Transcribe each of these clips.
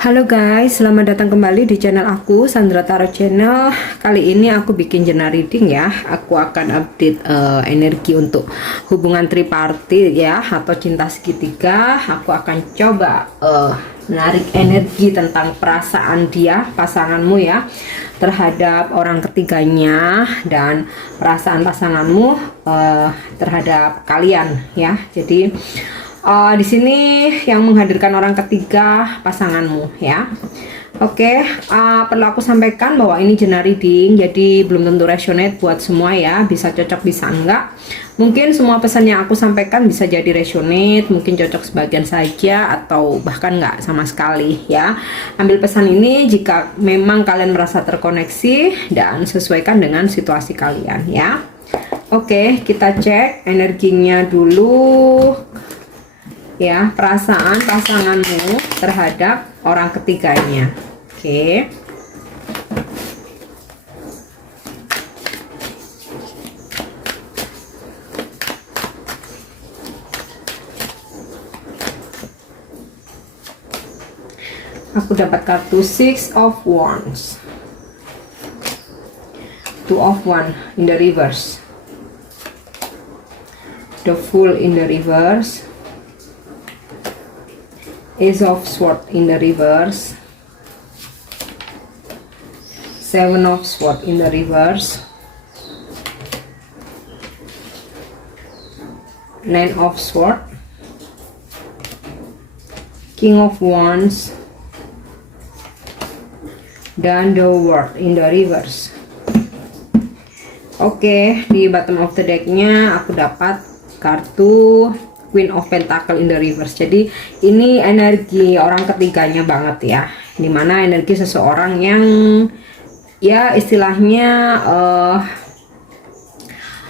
Halo guys, selamat datang kembali di channel aku, Sandra Tarot Channel. Kali ini aku bikin general reading ya. Aku akan update energi untuk hubungan tripartit ya, atau cinta segitiga. Aku akan coba menarik energi tentang perasaan dia, pasanganmu ya, terhadap orang ketiganya, dan perasaan pasanganmu terhadap kalian ya. Jadi di sini yang menghadirkan orang ketiga pasanganmu ya. Oke, perlu aku sampaikan bahwa ini general reading, jadi belum tentu resonate buat semua ya. Bisa cocok, bisa enggak. Mungkin semua pesan yang aku sampaikan bisa jadi resonate, mungkin cocok sebagian saja atau bahkan enggak sama sekali ya. Ambil pesan ini jika memang kalian merasa terkoneksi dan sesuaikan dengan situasi kalian ya. Oke, kita cek energinya dulu ya, perasaan pasanganmu terhadap orang ketiganya. Oke. Aku dapat kartu Six of Wands, Two of Wands in the reverse, the Fool in the reverse, Ace of Swords in the reverse, Seven of Swords in the reverse, Nine of Swords, King of Wands, dan The World in the reverse. Oke, di bottom of the decknya aku dapat kartu Queen of Pentacle in the reverse. Jadi ini energi orang ketiganya banget ya, dimana energi seseorang yang ya istilahnya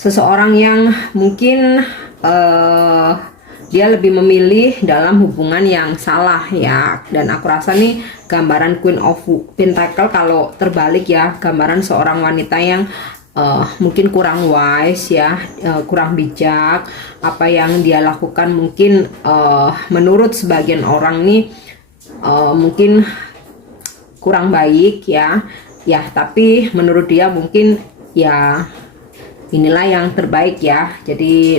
seseorang yang mungkin dia lebih memilih dalam hubungan yang salah ya. Dan aku rasa nih gambaran Queen of Pentacle kalau terbalik ya, gambaran seorang wanita yang mungkin kurang wise ya, kurang bijak. Apa yang dia lakukan mungkin menurut sebagian orang nih mungkin kurang baik ya, tapi menurut dia mungkin ya inilah yang terbaik ya. Jadi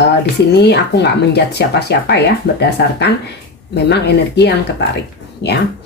di sini aku nggak menjudge siapa-siapa ya, berdasarkan memang energi yang ketarik ya.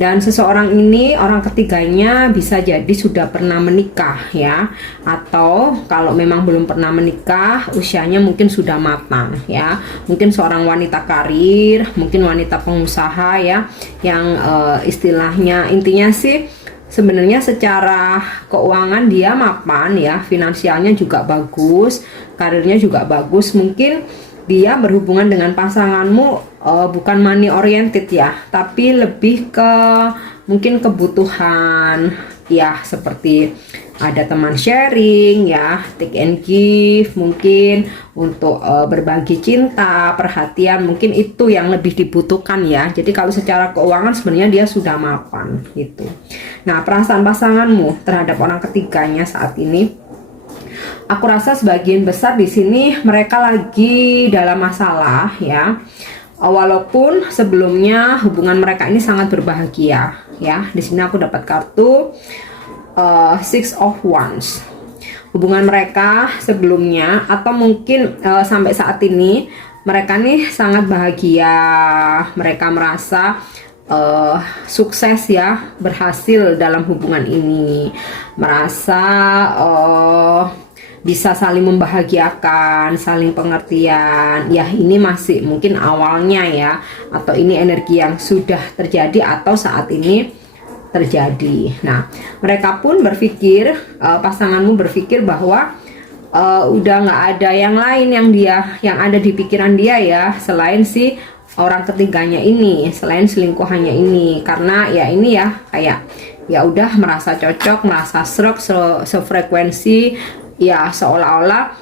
Dan seseorang ini, orang ketiganya, bisa jadi sudah pernah menikah ya, atau kalau memang belum pernah menikah, usianya mungkin sudah matang ya. Mungkin seorang wanita karir, mungkin wanita pengusaha ya, yang istilahnya intinya sih sebenarnya secara keuangan dia mapan ya, finansialnya juga bagus, karirnya juga bagus. Mungkin dia berhubungan dengan pasanganmu bukan money oriented ya, tapi lebih ke mungkin kebutuhan ya, seperti ada teman sharing ya, take and give, mungkin untuk berbagi cinta, perhatian, mungkin itu yang lebih dibutuhkan ya. Jadi kalau secara keuangan sebenarnya dia sudah mapan gitu. Nah, perasaan pasanganmu terhadap orang ketiganya saat ini, aku rasa sebagian besar di sini mereka lagi dalam masalah ya. Walaupun sebelumnya hubungan mereka ini sangat berbahagia ya. Di sini aku dapat kartu Six of Wands. Hubungan mereka sebelumnya atau mungkin sampai saat ini mereka nih sangat bahagia. Mereka merasa sukses ya, berhasil dalam hubungan ini, merasa bisa saling membahagiakan, saling pengertian ya. Ini masih mungkin awalnya ya, atau ini energi yang sudah terjadi atau saat ini terjadi. Nah, mereka pun berpikir, pasanganmu berpikir bahwa udah nggak ada yang lain yang ada di pikiran dia ya, selain si orang ketiganya ini, selain selingkuhannya ini. Karena ya ini ya, kayak ya udah merasa cocok, merasa serok, sefrekuensi ya, seolah-olah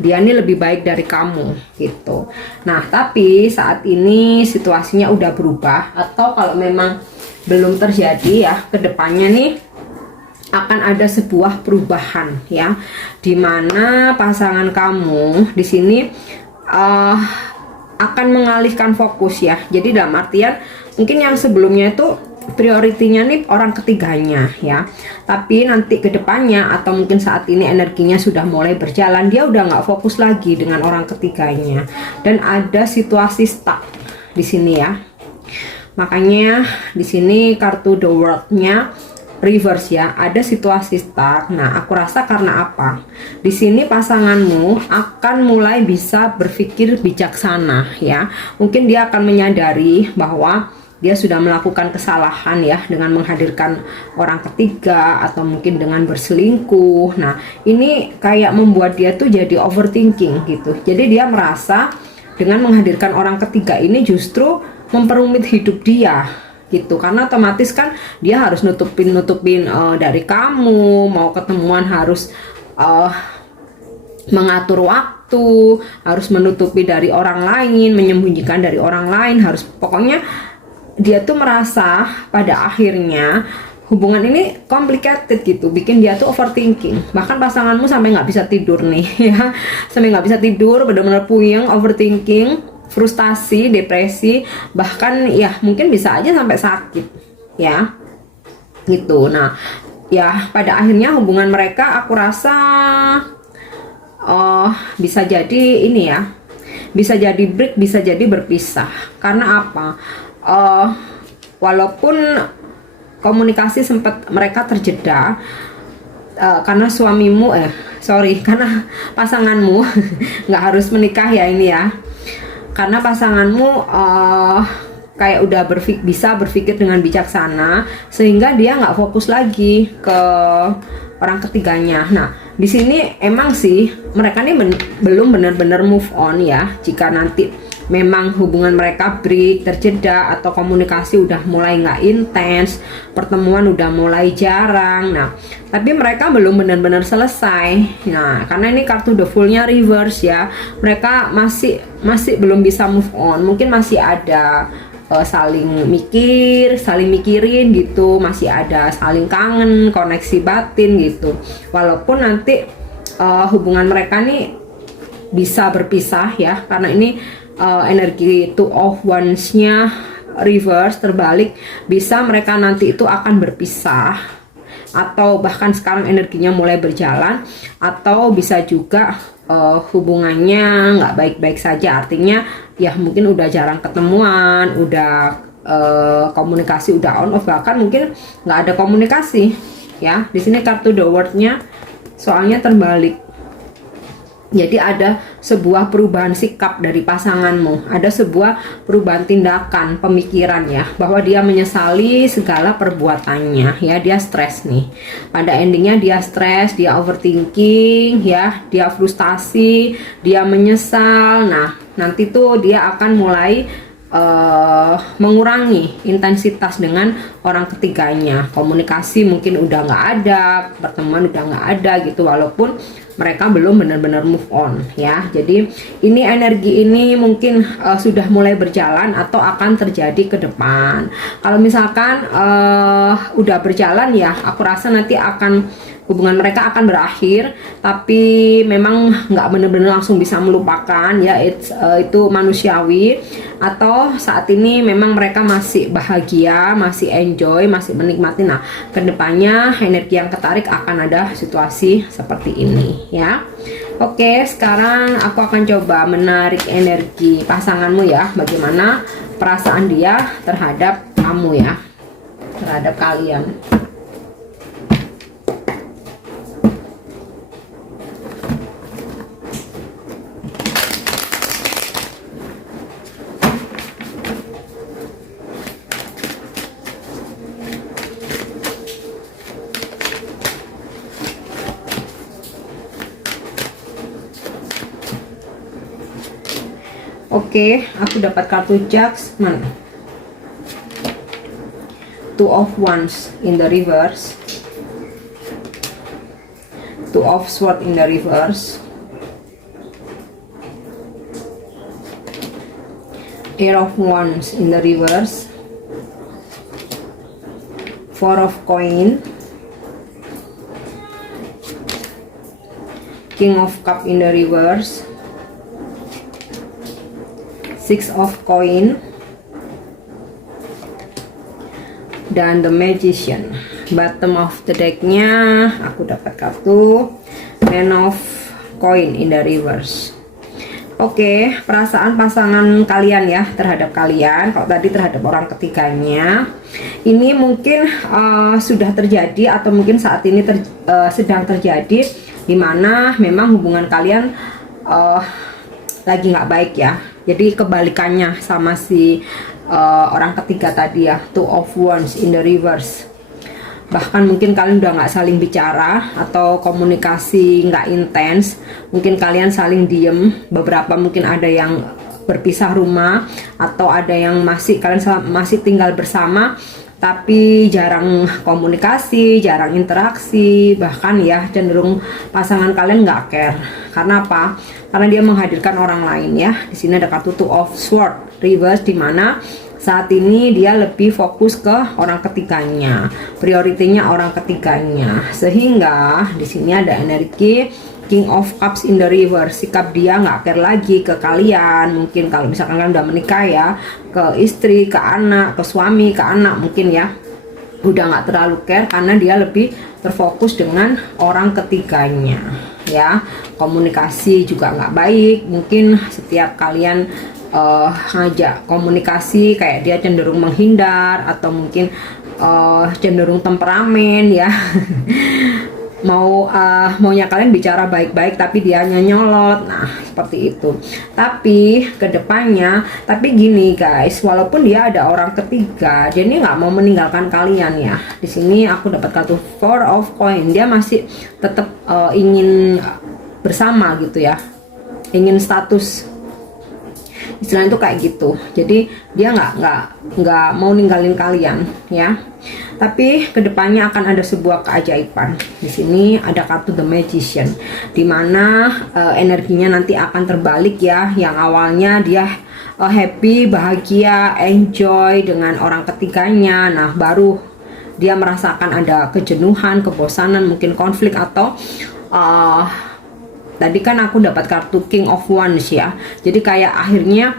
dia ini lebih baik dari kamu gitu. Nah, tapi saat ini situasinya udah berubah, atau kalau memang belum terjadi ya, kedepannya nih akan ada sebuah perubahan ya, dimana pasangan kamu di sini akan mengalihkan fokus ya. Jadi dalam artian mungkin yang sebelumnya itu prioritinya nih orang ketiganya ya, tapi nanti kedepannya atau mungkin saat ini energinya sudah mulai berjalan, dia udah nggak fokus lagi dengan orang ketiganya, dan ada situasi stuck di sini ya. Makanya di sini kartu The World-nya reverse ya, ada situasi stuck. Nah, aku rasa karena apa? Di sini pasanganmu akan mulai bisa berpikir bijaksana ya. Mungkin dia akan menyadari bahwa dia sudah melakukan kesalahan ya dengan menghadirkan orang ketiga atau mungkin dengan berselingkuh. Nah, ini kayak membuat dia tuh jadi overthinking gitu. Jadi dia merasa dengan menghadirkan orang ketiga ini justru memperumit hidup dia gitu, karena otomatis kan dia harus nutupin dari kamu, mau ketemuan harus mengatur waktu, harus menutupi dari orang lain, menyembunyikan dari orang lain, harus pokoknya dia tuh merasa pada akhirnya hubungan ini complicated gitu, bikin dia tuh overthinking. Bahkan pasanganmu sampai nggak bisa tidur nih ya, sampai nggak bisa tidur, benar-benar puyeng, overthinking, frustasi, depresi, bahkan ya mungkin bisa aja sampai sakit ya gitu. Nah ya pada akhirnya hubungan mereka aku rasa bisa jadi ini ya, bisa jadi break, bisa jadi berpisah. Karena apa? Walaupun komunikasi sempat mereka terjeda karena suamimu karena pasanganmu nggak harus menikah ya ini ya, karena pasanganmu kayak udah bisa berpikir dengan bijaksana sehingga dia nggak fokus lagi ke orang ketiganya. Nah di sini emang sih mereka nih belum benar-benar move on ya. Jika nanti memang hubungan mereka break, terjeda, atau komunikasi udah mulai nggak intens, pertemuan udah mulai jarang. Nah, tapi mereka belum benar-benar selesai. Nah, karena ini kartu The Fool-nya reverse ya, mereka masih belum bisa move on. Mungkin masih ada saling mikirin gitu, masih ada saling kangen, koneksi batin gitu. Walaupun nanti hubungan mereka nih bisa berpisah ya, karena ini energi Two of Wands-nya reverse, terbalik, bisa mereka nanti itu akan berpisah, atau bahkan sekarang energinya mulai berjalan, atau bisa juga hubungannya nggak baik-baik saja, artinya ya mungkin udah jarang ketemuan, udah komunikasi udah on off, bahkan mungkin nggak ada komunikasi ya. Di sini kartu The World-nya soalnya terbalik. Jadi ada sebuah perubahan sikap dari pasanganmu, ada sebuah perubahan tindakan, pemikiran ya, bahwa dia menyesali segala perbuatannya ya, dia stres nih. Pada endingnya dia stres, dia overthinking ya, dia frustasi, dia menyesal. Nah nanti tuh dia akan mulai mengurangi intensitas dengan orang ketiganya, komunikasi mungkin udah nggak ada, pertemuan udah nggak ada gitu, walaupun mereka belum benar-benar move on ya. Jadi ini energi ini mungkin sudah mulai berjalan atau akan terjadi ke depan. Kalau misalkan udah berjalan ya, aku rasa nanti hubungan mereka akan berakhir, tapi memang nggak benar-benar langsung bisa melupakan ya, itu manusiawi. Atau saat ini memang mereka masih bahagia, masih enjoy, masih menikmati. Nah kedepannya energi yang ketarik akan ada situasi seperti ini ya. Oke, sekarang aku akan coba menarik energi pasanganmu ya, bagaimana perasaan dia terhadap kamu ya, terhadap kalian. Oke, aku dapat kartu Judgment, Two of Wands in the reverse, Two of Swords in the reverse, Eight of Wands in the reverse, Four of Coin, King of Cup in the reverse, Six of Coin, dan The Magician. Bottom of the decknya aku dapat kartu Man of Coin in the reverse. Oke, perasaan pasangan kalian ya terhadap kalian. Kalau tadi terhadap orang ketiganya, ini mungkin sudah terjadi atau mungkin saat ini sedang terjadi, dimana memang hubungan kalian lagi nggak baik ya. Jadi kebalikannya sama si orang ketiga tadi ya, Two of Wands in the reverse. Bahkan mungkin kalian udah nggak saling bicara atau komunikasi nggak intens, mungkin kalian saling diem. Beberapa mungkin ada yang berpisah rumah atau ada yang kalian masih tinggal bersama tapi jarang komunikasi, jarang interaksi, bahkan ya cenderung pasangan kalian nggak care. Karena apa? Karena dia menghadirkan orang lain ya. Di sini ada kartu Two of Swords reverse, dimana saat ini dia lebih fokus ke orang ketiganya, prioritinya orang ketiganya, sehingga di sini ada energi King of Cups in the reverse. Sikap dia nggak care lagi ke kalian. Mungkin kalau misalkan kalian udah menikah ya, ke istri, ke anak, ke suami, ke anak, mungkin ya udah nggak terlalu care karena dia lebih terfokus dengan orang ketiganya ya. Komunikasi juga nggak baik. Mungkin setiap kalian ngajak komunikasi kayak dia cenderung menghindar atau mungkin cenderung temperamen ya. Maunya kalian bicara baik-baik tapi dia nyolot. Nah seperti itu. Tapi kedepannya, tapi gini guys, walaupun dia ada orang ketiga, dia ini nggak mau meninggalkan kalian ya. Di sini aku dapat kartu Four of Coin. Dia masih tetap ingin bersama gitu ya, ingin status, istilahnya itu kayak gitu. Jadi dia nggak mau ninggalin kalian ya. Tapi kedepannya akan ada sebuah keajaiban. Di sini ada kartu The Magician, dimana energinya nanti akan terbalik ya. Yang awalnya dia happy, bahagia, enjoy dengan orang ketiganya. Nah baru dia merasakan ada kejenuhan, kebosanan, mungkin konflik atau tadi kan aku dapat kartu King of Wands ya. Jadi kayak akhirnya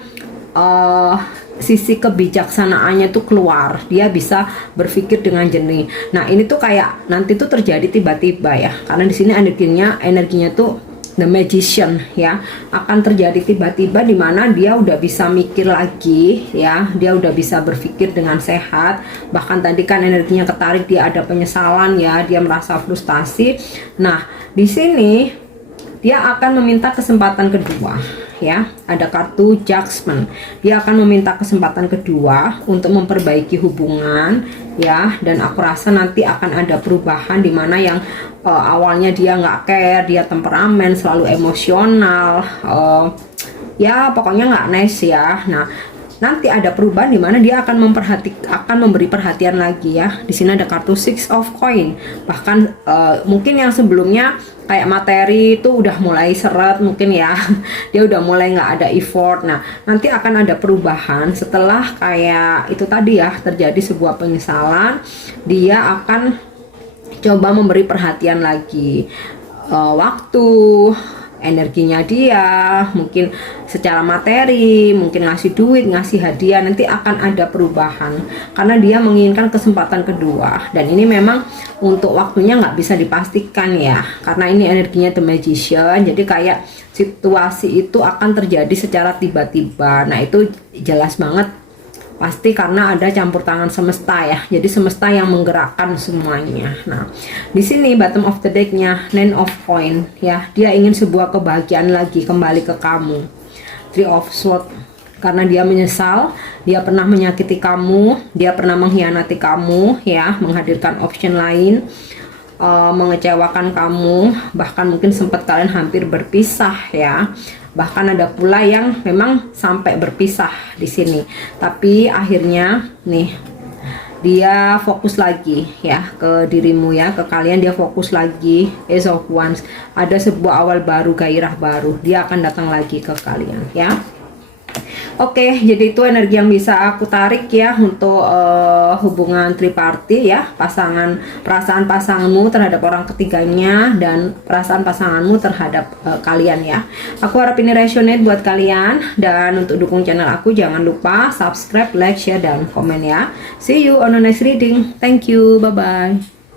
sisi kebijaksanaannya tuh keluar. Dia bisa berpikir dengan jernih. Nah, ini tuh kayak nanti tuh terjadi tiba-tiba ya. Karena di sini energinya tuh The Magician ya. Akan terjadi tiba-tiba dimana dia udah bisa mikir lagi ya. Dia udah bisa berpikir dengan sehat. Bahkan tadi kan energinya ketarik, dia ada penyesalan ya. Dia merasa frustasi. Nah, di sini dia akan meminta kesempatan kedua ya. Ada kartu Judgment. Dia akan meminta kesempatan kedua untuk memperbaiki hubungan ya. Dan aku rasa nanti akan ada perubahan di mana yang awalnya dia nggak care, dia temperamen, selalu emosional, ya pokoknya nggak nice ya. Nah nanti ada perubahan di mana dia akan memberi perhatian lagi ya. Di sini ada kartu Six of Coin. Bahkan mungkin yang sebelumnya kayak materi itu udah mulai seret mungkin ya. Dia udah mulai nggak ada effort. Nah nanti akan ada perubahan setelah kayak itu tadi ya, terjadi sebuah penyesalan. Dia akan coba memberi perhatian lagi, waktu, energinya dia, mungkin secara materi, mungkin ngasih duit, ngasih hadiah. Nanti akan ada perubahan karena dia menginginkan kesempatan kedua. Dan ini memang untuk waktunya nggak bisa dipastikan ya, karena ini energinya The Magician. Jadi kayak situasi itu akan terjadi secara tiba-tiba. Nah itu jelas banget pasti karena ada campur tangan semesta ya. Jadi semesta yang menggerakkan semuanya. Nah, di sini bottom of the decknya Nine of Coin ya. Dia ingin sebuah kebahagiaan lagi kembali ke kamu. Three of Swords, karena dia menyesal, dia pernah menyakiti kamu, dia pernah mengkhianati kamu ya, menghadirkan option lain, mengecewakan kamu, bahkan mungkin sempat kalian hampir berpisah ya. Bahkan ada pula yang memang sampai berpisah di sini. Tapi akhirnya nih dia fokus lagi ya ke dirimu ya, ke kalian. Dia fokus lagi. Ace of Wands, ada sebuah awal baru, gairah baru. Dia akan datang lagi ke kalian ya. Oke, jadi itu energi yang bisa aku tarik ya untuk hubungan triparty ya, perasaan pasanganmu terhadap orang ketiganya dan perasaan pasanganmu terhadap kalian ya. Aku harap ini resonate buat kalian, dan untuk dukung channel aku jangan lupa subscribe, like, share, dan komen ya. See you on the next reading. Thank you, bye bye.